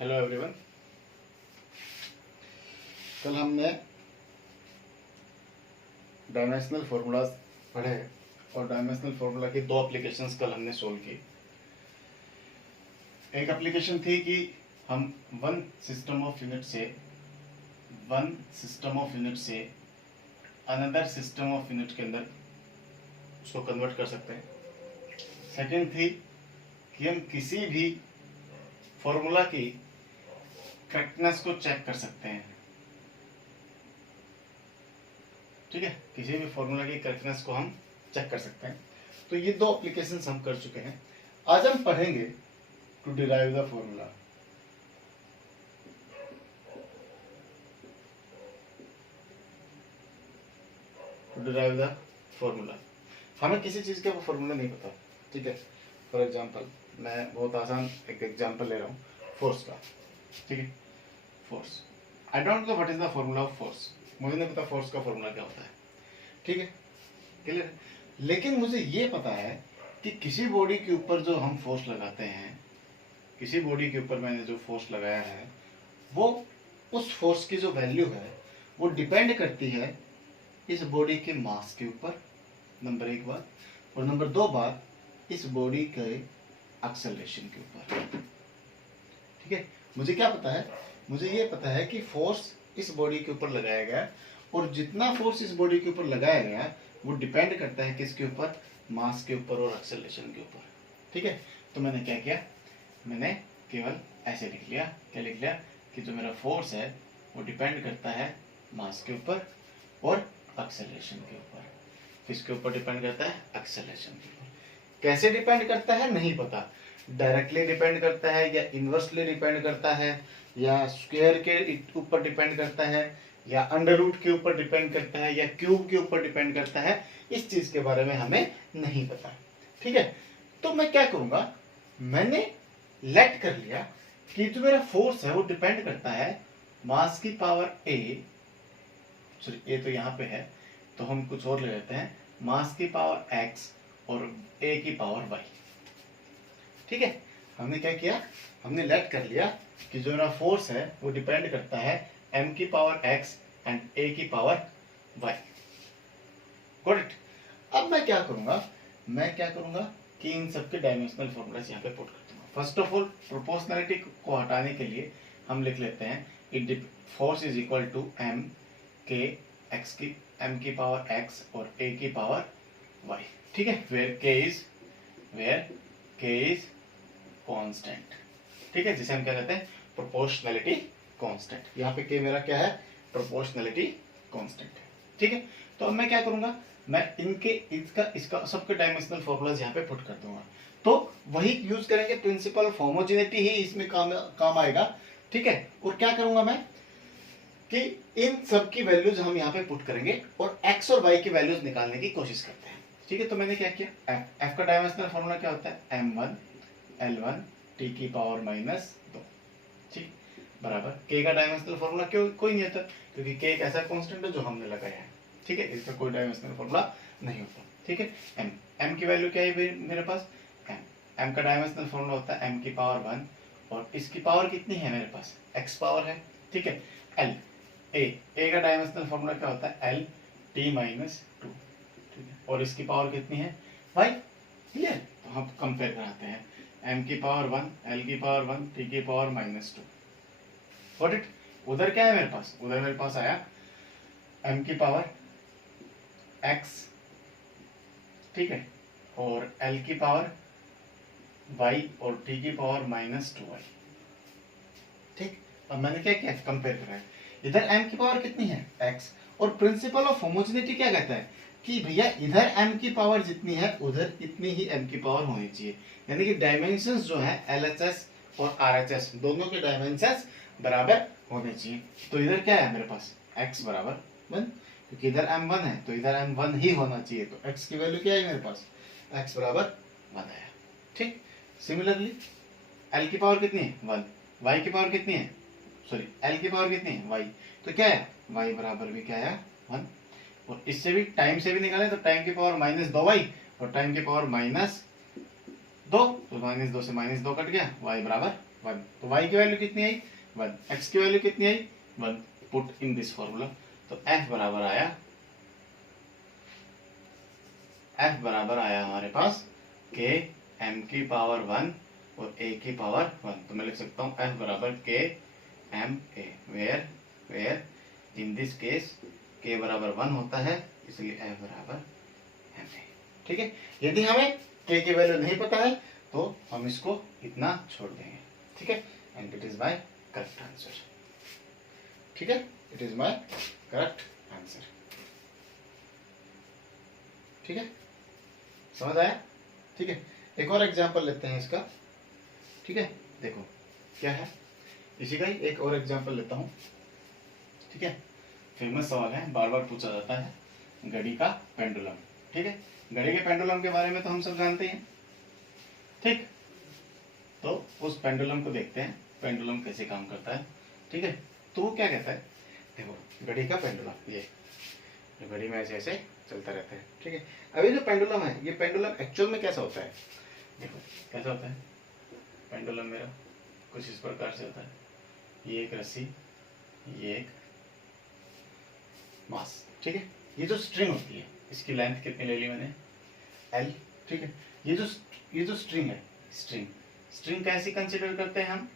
Hello everyone. कल हमने dimensional formulas पढ़े और डायमेंशनल फार्मूला की दो एप्लीकेशंस कल हमने सोल्व की। एक एप्लीकेशन थी कि हम वन सिस्टम ऑफ यूनिट से अनदर सिस्टम ऑफ यूनिट के अंदर उसको कन्वर्ट कर सकते हैं। सेकेंड थी कि हम किसी भी फॉर्मूला की करेक्टनेस को चेक कर सकते हैं। ठीक है, किसी भी फॉर्मूला की करेक्टनेस को हम चेक कर सकते हैं। तो ये दो एप्लीकेशंस हम कर चुके हैं। आज हम पढ़ेंगे to derive the formula. To derive the formula, हमें किसी चीज का वो फॉर्मूला नहीं पता। ठीक है, फॉर एग्जांपल मैं बहुत आसान एक एग्जांपल ले रहा हूँ फोर्स का। ठीक है, force, I don't know what is the formula of force. मुझे नहीं पता फोर्स का फॉर्मूला क्या होता है। ठीक है, क्लियर है। लेकिन मुझे ये पता है कि किसी बॉडी के ऊपर जो हम फोर्स लगाते हैं, किसी बॉडी के ऊपर मैंने जो फोर्स लगाया है, वो उस फोर्स की जो वैल्यू है वो डिपेंड करती है इस बॉडी के मास के ऊपर, नंबर एक बात, और नंबर दो बात इस बॉडी के एक्सेलरेशन के ऊपर। ठीक है, मुझे क्या पता है, मुझे ये पता है कि फोर्स इस बॉडी के ऊपर लगाया गया और जितना फोर्स इस बॉडी के ऊपर लगाया गया वो डिपेंड करता है किसके ऊपर, मास के ऊपर और एक्सेलरेशन के ऊपर। ठीक है, तो मैंने क्या किया, मैंने केवल ऐसे लिख लिया, क्या लिख लिया कि जो मेरा फोर्स है वो डिपेंड करता है मास के ऊपर और एक्सेलरेशन के ऊपर। किसके ऊपर डिपेंड करता है, एक्सेलरेशन के ऊपर। कैसे डिपेंड करता है नहीं पता, डायरेक्टली डिपेंड करता है या इनवर्सली डिपेंड करता है या स्क्वायर के ऊपर डिपेंड करता है या अंडर रूट के ऊपर डिपेंड करता है या क्यूब के ऊपर डिपेंड करता है, इस चीज के बारे में हमें नहीं पता। ठीक है, तो मैं क्या करूंगा, मैंने लेट कर लिया कि जो मेरा फोर्स है वो डिपेंड करता है मास की पावर ए, सॉरी ए तो यहाँ पे है तो हम कुछ और ले लेते हैं, मास की पावर एक्स और ए की पावर वाई। ठीक है, हमने क्या किया, हमने लेट कर लिया कि जो मेरा फोर्स है वो डिपेंड करता है m की पावर x एंड a की पावर y। Got it. अब मैं क्या करूंगा, मैं क्या करूंगा कि इन सबके डायमेंशनल फॉर्मूलास यहाँ पे पुट कर दूंगा। फर्स्ट ऑफ ऑल प्रोपोर्शनलिटी को हटाने के लिए हम लिख लेते हैं it force is equal to m के x की m की पावर x और a की पावर y। ठीक है, वेयर k इज कांस्टेंट। ठीक है, जिसे हम क्या कहते हैं, प्रोपोर्शनलिटी कांस्टेंट। यहाँ पे k मेरा क्या है, प्रोपोर्शनलिटी कांस्टेंट है। ठीक है, तो अब मैं क्या करूंगा, मैं इनके इसका सबके डायमेंशनल फॉर्मूलाज यहाँ पे पुट कर दूंगा। तो वही यूज करेंगे, प्रिंसिपल ऑफ होमोजेनिटी ही इसमें काम आएगा। ठीक है, और क्या करूंगा मैं कि इन सब की वैल्यूज हम यहाँ पे पुट करेंगे और x और y की वैल्यूज निकालने की कोशिश करते हैं। ठीक है, तो मैंने क्या किया, f का डायमेंशनल फॉर्मूला क्या होता है, m1 l1 t की पावर -2। ठीक, बराबर k का डायमेंशनल फॉर्मूला क्यों कोई नहीं होता, क्योंकि k एक ऐसा कांस्टेंट है जो हमने लगाया है। ठीक है, इसका कोई डायमेंशनल फॉर्मूला नहीं होता। ठीक है, m की वैल्यू क्या है मेरे पास, m का डायमेंशनल फॉर्मूला होता है m की पावर 1 और इसकी पावर कितनी है मेरे पास, x पावर है। ठीक है, l a का डायमेंशनल फॉर्मूला क्या होता है, l t -2। ठीक है, और इसकी पावर कितनी है, y। क्लियर, तो हम कंपेयर कराते हैं m की पावर 1 l की पावर 1 t की पावर -2। Got it. उधर क्या है मेरे पास, उधर मेरे पास आया m की पावर x, ठीक है, और l की पावर y और t की पावर -2y। ठीक, अब मैंने क्या किया, कंपेयर कराया, इधर m की पावर कितनी है, x, और प्रिंसिपल ऑफ होमोजेनिटी क्या कहता है कि भैया इधर m की पावर जितनी है उधर इतनी ही m की पावर होनी चाहिए। यानी कि डायमेंशंस जो है LHS और RHS दोनों के डायमेंशंस बराबर होने चाहिए। तो इधर क्या है मेरे पास, x बराबर 1, क्योंकि इधर m1 है तो इधर m1 ही होना चाहिए। तो x की वैल्यू क्या है मेरे पास, x बराबर 1 आया। ठीक, सिमिलरली l की पावर कितनी है 1, y की पावर कितनी है, सॉरी l की पावर कितनी है y, तो क्या है y बराबर भी क्या है 1। और इससे भी टाइम से भी निकाले तो टाइम की पावर -2y और टाइम की पावर -2, तो -2 से -2 कट गया, y बराबर 1, तो y की वैल्यू कितनी आई 1, x की वैल्यू कितनी आई 1, पुट इन दिस फॉर्मूला। तो f बराबर आया हमारे पास k m की पावर 1 और a की पावर 1। तो मैं लिख सकता हूँ f बराबर k m a, where in this case k बराबर 1 होता है, इसलिए f बराबर m a। ठीक है, यदि हमें k की वैल्यू नहीं पता है तो हम इसको इतना छोड़ देंगे। ठीक है, and it is my correct answer. ठीक है, it is my correct answer. ठीक है, समझ आया? ठीक है, एक और एग्जांपल लेते हैं इसका। ठीक है, देखो क्या है, इसी का ही एक और एग्जांपल लेता हूं। ठीक है, फेमस सवाल है, बार बार पूछा जाता है, घड़ी का पेंडुलम। ठीक है, घड़ी के पेंडुलम के बारे में तो हम सब जानते हैं। ठीक, तो उस पेंडुलम को देखते हैं, पेंडुलम कैसे काम करता है। ठीक है, तो वो क्या कहता है, देखो घड़ी का पेंडुलम, ये घड़ी में ऐसे ऐसे चलता रहता है। ठीक है, अभी जो पेंडुलम है, ये पेंडुलम एक्चुअल में कैसा होता है, देखो कैसा होता है पेंडुलम मेरा, कुछ इस प्रकार से होता है। ये एक रस्सी, ये एक मास। ठीक है, ये जो स्ट्रिंग होती है, इसकी लेंथ कितनी ले ली मैंने, L। ठीक है, ये जो स्ट्रिंग है, स्ट्रिंग कैसी कंसिडर करते हैं हम,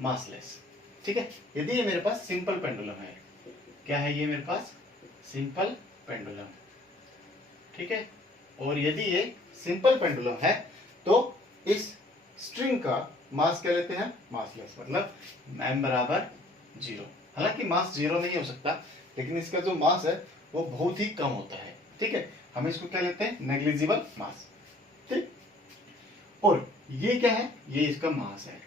मासलेस। ठीक है, यदि ये मेरे पास सिंपल पेंडुलम है, क्या है ये मेरे पास सिंपल पेंडुलम। ठीक है, और यदि ये सिंपल पेंडुलम है तो इस स्ट्रिंग का मास क्या लेते हैं, मासलेस, मतलब m बराबर 0। हालांकि मास 0 नहीं हो सकता, लेकिन इसका जो मास है वो बहुत ही कम होता है। ठीक है, हम इसको क्या लेते हैं, नेग्लिजिबल मास। ठीक, और ये क्या है, ये इसका मास है,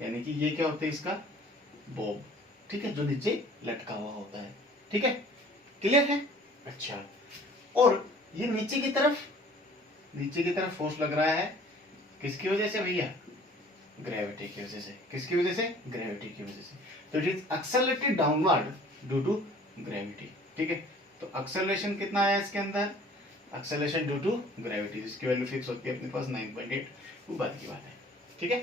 यानी कि ये क्या होता है इसका बॉब। ठीक है, जो नीचे लटका हुआ होता है। ठीक है, क्लियर है? अच्छा, और ये नीचे की तरफ फोर्स लग रहा है, किसकी वजह से भैया, ग्रेविटी की वजह से। किसकी वजह से, ग्रेविटी की वजह से। तो it is accelerated downward due to gravity. ठीक है, तो एक्सेलरेशन कितना आया इसके अंदर, एक्सेलरेशन ड्यू टू ग्रेविटी, जिसकी वैल्यू फिक्स होती है अपने पास 9.8, वो बात की बात है। ठीक है,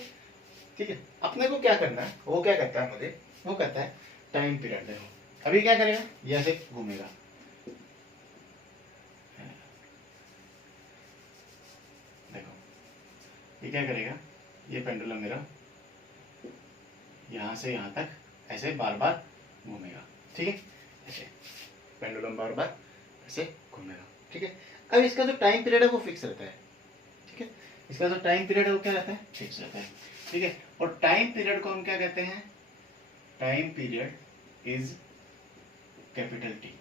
ठीक है, अपने को क्या करना है, वो क्या कहता है मुझे, वो कहता है टाइम पीरियड। देखो अभी क्या करेगा, ये ऐसे घूमेगा, देखो ये क्या करेगा, ये पेंडुलम मेरा यहां से यहां तक ऐसे बार बार घूमेगा। ठीक है, ऐसे पेंडुलम बार बार ऐसे घूमेगा। ठीक है, अब इसका जो टाइम पीरियड है वो फिक्स रहता है। ठीक है, इसका जो टाइम पीरियड है वो क्या रहता है, फिक्स रहता है। ठीक है, और टाइम पीरियड को हम क्या कहते हैं, time period is capital T.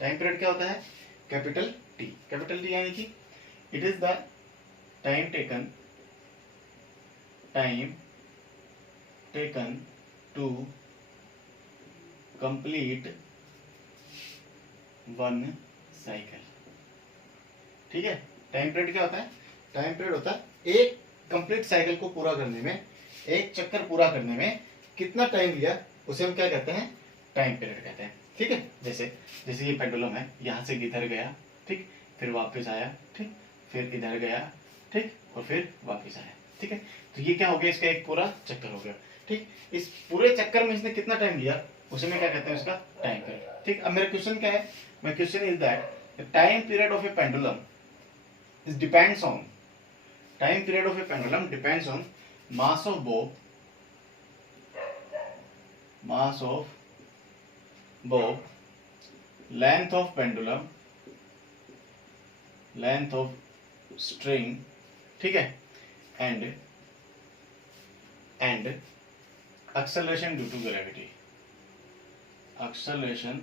Time period क्या होता है, कैपिटल टी। कैपिटल टी यानी कि it is the time taken to complete one cycle. ठीक है, टाइम पीरियड क्या होता है, टाइम पीरियड होता है एक कंप्लीट साइकिल को पूरा करने में, एक चक्कर पूरा करने में कितना टाइम लिया, उसे हम क्या कहते हैं, टाइम पीरियड कहते हैं। ठीक है, जैसे ये पेंडुलम है, यहाँ से इधर गया, ठीक, फिर वापस आया, ठीक, फिर इधर गया, ठीक, और फिर वापस आया। ठीक है, तो ये क्या हो गया, इसका एक पूरा चक्कर हो गया। ठीक, इस पूरे चक्कर में इसने कितना टाइम लिया, उसे मैं क्या कहते हैं, उसका टाइम पीरियड। ठीक, अब मेरा क्वेश्चन क्या है, my question is that time period of A pendulum is depends on, time period of A pendulum depends on mass of bob, length of pendulum, length of string, ठीक है, and acceleration due to gravity, acceleration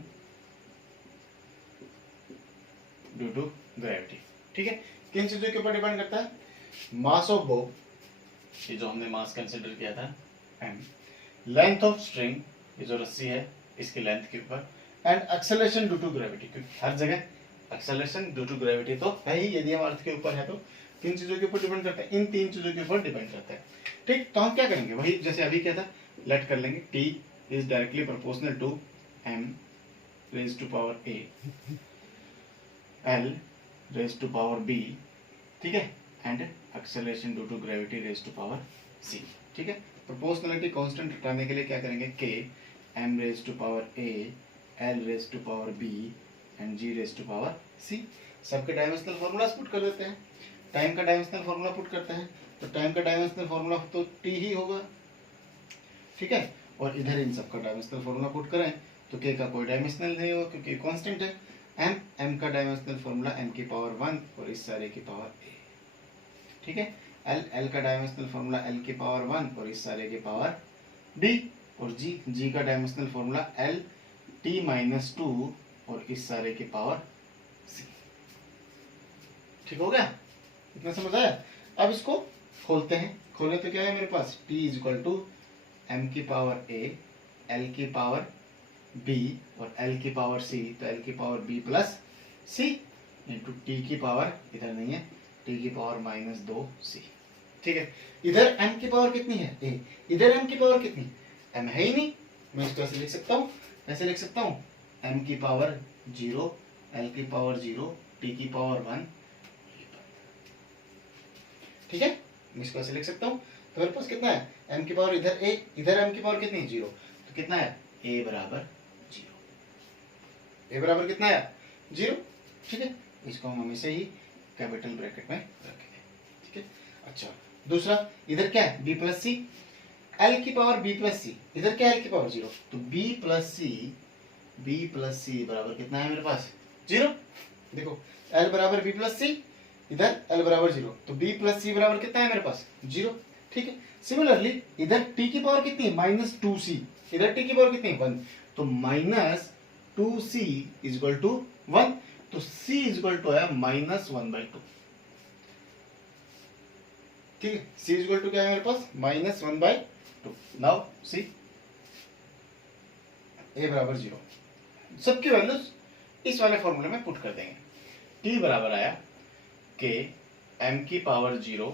due to gravity। ठीक है, किन चीजों के ऊपर depend करता है, मास ऑफ बॉब, ये जो हमने मास कंसिडर किया था, एंड लेंथ ऑफ स्ट्रिंग, ये जो रस्सी है इसकी लेंथ के ऊपर, and acceleration due to gravity, क्योंकि हर जगह एक्सेलरेशन ड्यू टू ग्रेविटी तो है ही, यदि हम अर्थ के ऊपर है तो किन चीजों के ऊपर डिपेंड करता है, इन तीन चीजों के ऊपर डिपेंड करता है। ठीक, तो हम क्या करेंगे, वही जैसे अभी क्या था, लेट कर लेंगे, T is directly proportional to m raise to power a, L raise to power b, ठीक है, and acceleration due to gravity raise to power C. ठीक है, प्रोपोर्शनलिटी कांस्टेंट हटाने के लिए क्या करेंगे, K M raise to power A L raise to power B and G raise to power C. सबके डायमेंशनल फॉर्मूलाज पुट कर देते हैं। टाइम का डायमेंशनल फॉर्मूला पुट करते हैं, तो टाइम का डायमेंशनल फॉर्मूला तो टी ही होगा। ठीक है, और इधर इन सबका डायमेंशनल फॉर्मूला पुट करें तो के का कोई डायमेंशनल नहीं होगा क्योंकि कांस्टेंट है। एम का डायमेंशनल फॉर्मूला एम की पावर 1 और इस सारे की पावर ए। ठीक है, एल का डायमेंशनल फॉर्मूला एल की पावर 1 और इस सारे की पावर डी। और जी का dimensional formula L T minus 2 और इस सारे की पावर सी। ठीक हो गया, इतना समझ आया। अब इसको खोलते हैं, खोले तो क्या है मेरे पास, t is equal to M की पावर ए एल की पावर बी और एल की पावर सी, तो एल की power B plus C into T की पावर, इधर नहीं है, टी की पावर माइनस 2c। ठीक है, इधर m की पावर कितनी है, a, इधर m की पावर कितनी, m है ही नहीं। मैं इसको ऐसे लिख सकता हूँ, ऐसे लिख सकता हूँ, m की पावर 0 l की पावर 0 t की पावर 1। ठीक है, मैं इसको ऐसे लिख सकता हूँ। तो मेरे पास कितना है, m की पावर इधर a, इधर m की पावर कितनी है 0, तो कितना है a बराबर 0। a बराबर कितना है 0। ठीक है, इसको हम हमेशा ही कैपिटल ब्रैकेट में रखेंगे। ठीक है, अच्छा दूसरा, इधर क्या है b प्लस सी, l की पावर b प्लस सी, इधर क्या है l की पावर 0, तो b प्लस सी बराबर कितना है मेरे पास 0। देखो l बराबर b प्लस सी, इधर l बराबर 0, तो b प्लस सी बराबर कितना है मेरे पास 0। ठीक है, सिमिलरली इधर t की पावर कितनी है माइनस 2c, इधर t की पावर कितनी है 1, तो minus 2c is equal to 1, तो c इज इक्वल टू है माइनस 1/2। ठीक है, c इज इक्वल टू क्या है मेरे पास माइनस 1/2। नाउ c a बराबर 0, सबकी वैल्यूज इस वाले फॉर्मूले में पुट कर देंगे। t बराबर आया के m की पावर 0,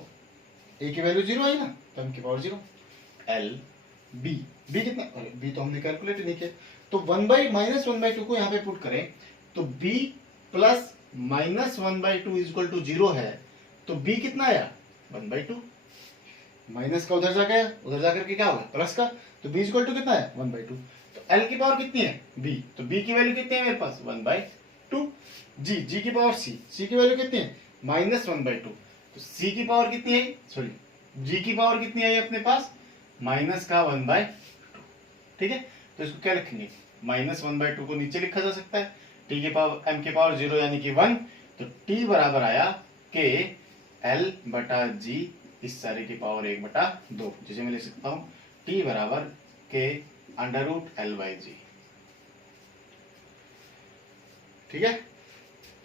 a की वैल्यू 0 आई ना, तो m की पावर 0, l b कितना, अरे b तो हमने कैलकुलेट नहीं किया, तो 1/-1/2 को यहाँ पे पुट करें तो b plus minus 1/2 is equal to 0 है, तो b कितना आया 1/2, माइनस का उधर जाकर के क्या होगा प्लस का, तो b इज इक्वल टू कितना है 1/2। तो l की पावर कितनी है b, तो b की वैल्यू कितनी है मेरे पास 1/2। g की पावर c की वैल्यू कितनी है माइनस 1/2, तो c की पावर कितनी है, सॉरी g की पावर कितनी है अपने पास माइनस का 1/2। ठीक है, तो इसको क्या लिखेंगे माइनस 1/2 को नीचे लिखा जा सकता है, t की पावर m की पावर 0 यानी कि 1, तो t बराबर आया k l बटा g इस सारे की पावर 1/2, जिसे मैं लिख सकता हूँ t बराबर k अंडर रूट l/g। ठीक है,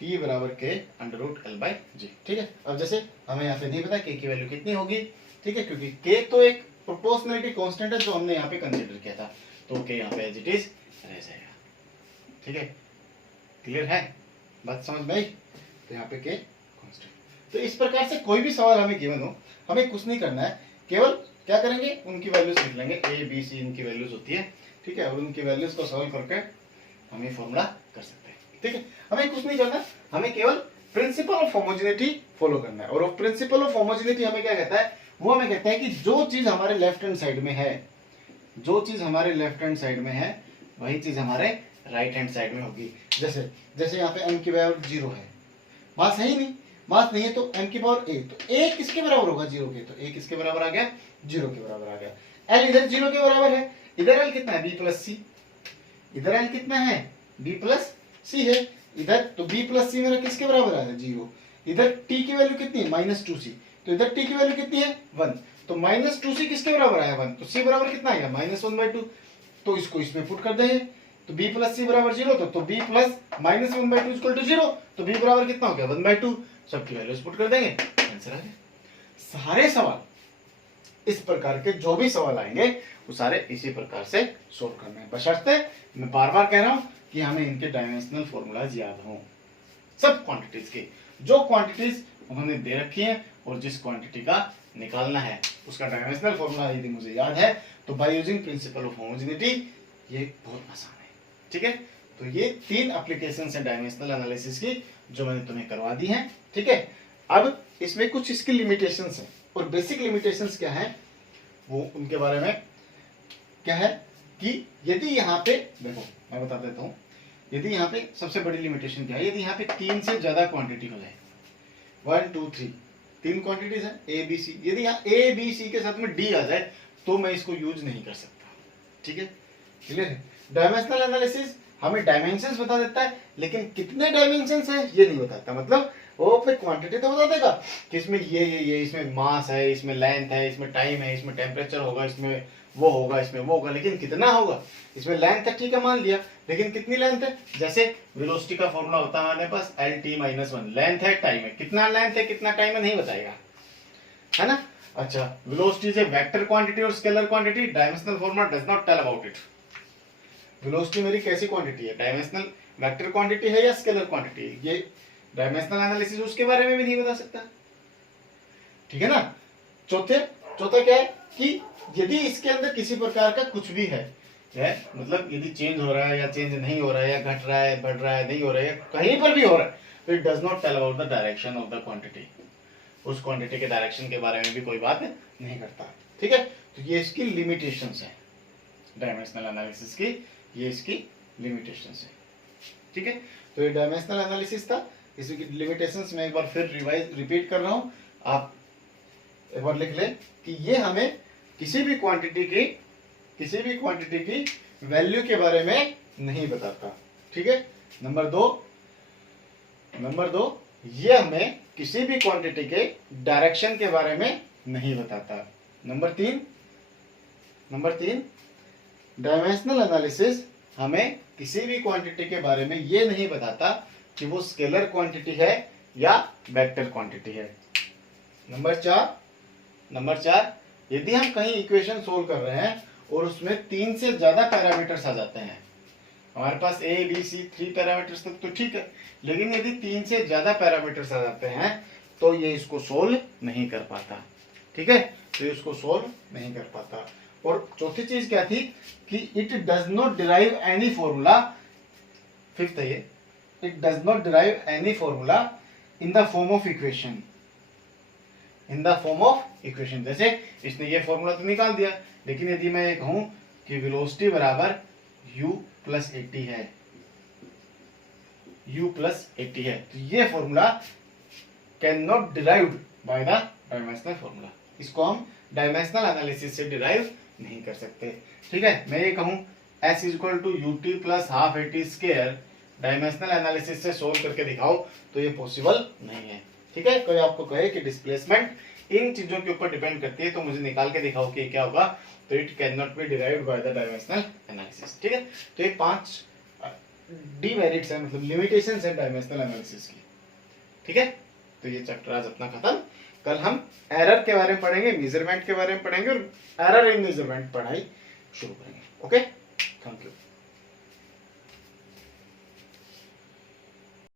t बराबर k अंडर रूट l/g। ठीक है, अब जैसे हमें यहाँ पे नहीं पता k की वैल्यू कितनी होगी। ठीक है, क्योंकि k तो एक प्रोपोर्शनलिटी कांस्टेंट है जो हमने यहाँ पे कंसीडर किया था, तो k यहाँ पे एज इट इज रह जाएगा। ठीक है, क्लियर है, बात समझ में आई। तो यहाँ पे k कांस्टेंट। तो इस प्रकार से कोई भी सवाल हमें गिवन हो, हमें कुछ नहीं करना है, केवल क्या करेंगे उनकी वैल्यूज लिख लेंगे, a b c इनकी वैल्यूज होती है। ठीक है, और उनकी वैल्यूज को सॉल्व करके हम ये फॉर्मूला कर सकते हैं। ठीक है, हमें कुछ नहीं करना, हमें केवल प्रिंसिपल ऑफ होमोजेनिटी फॉलो करना है। और प्रिंसिपल ऑफ होमोजेनिटी हमें क्या कहता है, वो हमें कहता है कि जो चीज हमारे लेफ्ट हैंड साइड में है, जो चीज हमारे लेफ्ट हैंड साइड में है वही चीज हमारे राइट हैंड साइड में होगी। जैसे यहाँ पे m की पावर 0 है, मास है ही नहीं, मास नहीं है तो m की पावर a, तो a किसके बराबर होगा 0 के, तो a किसके बराबर आ गया 0 के बराबर आ गया। l इधर 0 के बराबर है, इधर l कितना है b प्लस सी, इधर l कितना है b प्लस सी है, इधर तो b प्लस सी मेरा किसके बराबर आया 0, इधर t की वैल्यू कितनी है माइनस 2c, तो इधर t की वैल्यू कितनी है 1, तो माइनस 2c किसके बराबर आया 1, तो c बराबर कितना आएगा माइनस 1/2, तो इसको इसमें पुट कर देंगे, तो b प्लस सी बराबर 0, तो b plus minus 1/2 equal to 0, तो b बराबर कितना हो गया 1/2, सबकी वैल्यूज पुट कर देंगे, आंसर आ गया। सारे सवाल इस प्रकार के जो भी सवाल आएंगे वो सारे इसी प्रकार से सोल्व करने हैं, बशर्ते मैं बार बार कह रहा हूं कि हमें इनके डायमेंशनल फॉर्मूलाज याद हों, सब क्वांटिटीज के, जो क्वांटिटीज उन्होंने दे रखी हैं और जिस क्वांटिटी का निकालना है उसका डायमेंशनल फॉर्मूला यदि मुझे याद है तो by using principle of homogeneity ये बहुत आसान है। ठीक है, तो ये 3 एप्लीकेशंस हैं डायमेंशनल एनालिसिस की जो मैंने तुम्हें करवा दी हैं। ठीक है, अब इसमें कुछ इसकी लिमिटेशंस हैं, और बेसिक लिमिटेशंस क्या है वो उनके बारे में क्या है कि यदि यहाँ पे देखो मैं बता देता हूँ, यदि यहाँ पे सबसे बड़ी लिमिटेशन क्या है, यदि यहाँ पे 3 से ज्यादा क्वांटिटी हो जाए, 1 2 3 3 क्वांटिटीज है ए बी सी, यदि यहाँ ए बी सी के साथ में डी आ जाए तो मैं इसको यूज नहीं कर सकता। ठीक है, क्लियर है। डायमेंशनल एनालिसिस हमें डायमेंशंस बता देता है, लेकिन कितने डायमेंशंस है ये नहीं बताता। मतलब वो फिर क्वांटिटी तो बता देगा कि इसमें ये इसमें मास है, इसमें लेंथ है, इसमें टाइम है, इसमें टेम्परेचर होगा, इसमें वो होगा, इसमें वो होगा, लेकिन कितना होगा, इसमें लेंथ है, ठीक है मान लिया, लेकिन कितनी लेंथ है। जैसे वेलोसिटी का फॉर्मूला होता है हमारे पास LT-1, लेंथ है, टाइम है, कितना लेंथ है कितना टाइम है नहीं बताएगा, है ना। अच्छा, velocity is a vector quantity और scalar quantity, dimensional formula does not tell about it. Velocity मेरी कैसी क्वांटिटी है, डायमेंशनल वेक्टर क्वांटिटी है या स्केलर क्वांटिटी है, ये डायमेंशनल एनालिसिस उसके बारे में भी नहीं बता सकता। ठीक है ना। चौथा क्या है कि यदि इसके अंदर किसी प्रकार का कुछ भी है मतलब यदि चेंज हो रहा है या चेंज नहीं हो रहा है या घट रहा है, बढ़ रहा है, नहीं हो रहा है, या कहीं पर भी हो रहा है, तो it does not tell about the direction of the quantity. उस क्वांटिटी के डायरेक्शन के बारे में भी कोई बात नहीं करता। ठीक है, तो ये इसकी लिमिटेशंस है डायमेंशनल एनालिसिस की, ये इसकी लिमिटेशंस है। ठीक है, तो ये डायमेंशनल एनालिसिस था, इसकी लिमिटेशंस मैं एक बार फिर रिपीट कर रहा हूं, आप एक बार लिख ले कि ये हमें किसी भी क्वांटिटी की वैल्यू के बारे में नहीं बताता। ठीक है, नंबर दो ये हमें किसी भी क्वांटिटी के डायरेक्शन के बारे में नहीं बताता। नंबर तीन डायमेंशनल एनालिसिस हमें किसी भी क्वांटिटी के बारे में ये नहीं बताता कि वो स्केलर क्वांटिटी है या वेक्टर क्वांटिटी है। नंबर चार यदि हम कहीं इक्वेशन सोल्व कर रहे हैं और उसमें 3 से ज्यादा पैरामीटर्स आ जाते हैं, हमारे पास ए बी सी 3 पैरामीटर्स तक तो ठीक है, लेकिन यदि 3 से ज्यादा पैरामीटर्स आ जाते हैं तो ये इसको सोल्व नहीं कर पाता। ठीक है, तो ये इसको सोल्व नहीं कर पाता। और चौथी चीज क्या थी कि it does not derive any formula, fifth है ये, it does not derive any formula in the form of equation, जैसे इसने ये फॉर्मूला तो निकाल दिया, लेकिन यदि मैं ये कहूं कि वेलोसिटी बराबर u+80 है, तो ये formula can not derived by the dimensional formula, इसको हम डायमेंशनल एनालिसिस से डिराइव नहीं कर सकते। ठीक है, मैं ये कहूं S = ut + ½ AT², dimensional analysis से सोल्व करके दिखाओ, तो ये पॉसिबल नहीं है। ठीक है, कोई आपको कहे कि डिस्प्लेसमेंट इन चीजों के ऊपर डिपेंड करती है, तो मुझे निकाल के दिखाओ कि क्या होगा, तो it can not be derived by the dimensional analysis. ठीक है, तो ये 5 डिमेरिट्स है, मतलब लिमिटेशंस है डायमेंशनल एनालिसिस की। ठीक है, तो ये चैप्टर आज अपना खत्म। कल हम एरर के बारे में पढ़ेंगे, मेजरमेंट के बारे में पढ़ेंगे और एरर इन मेजरमेंट पढ़ाई शुरू करेंगे। Okay, thank you.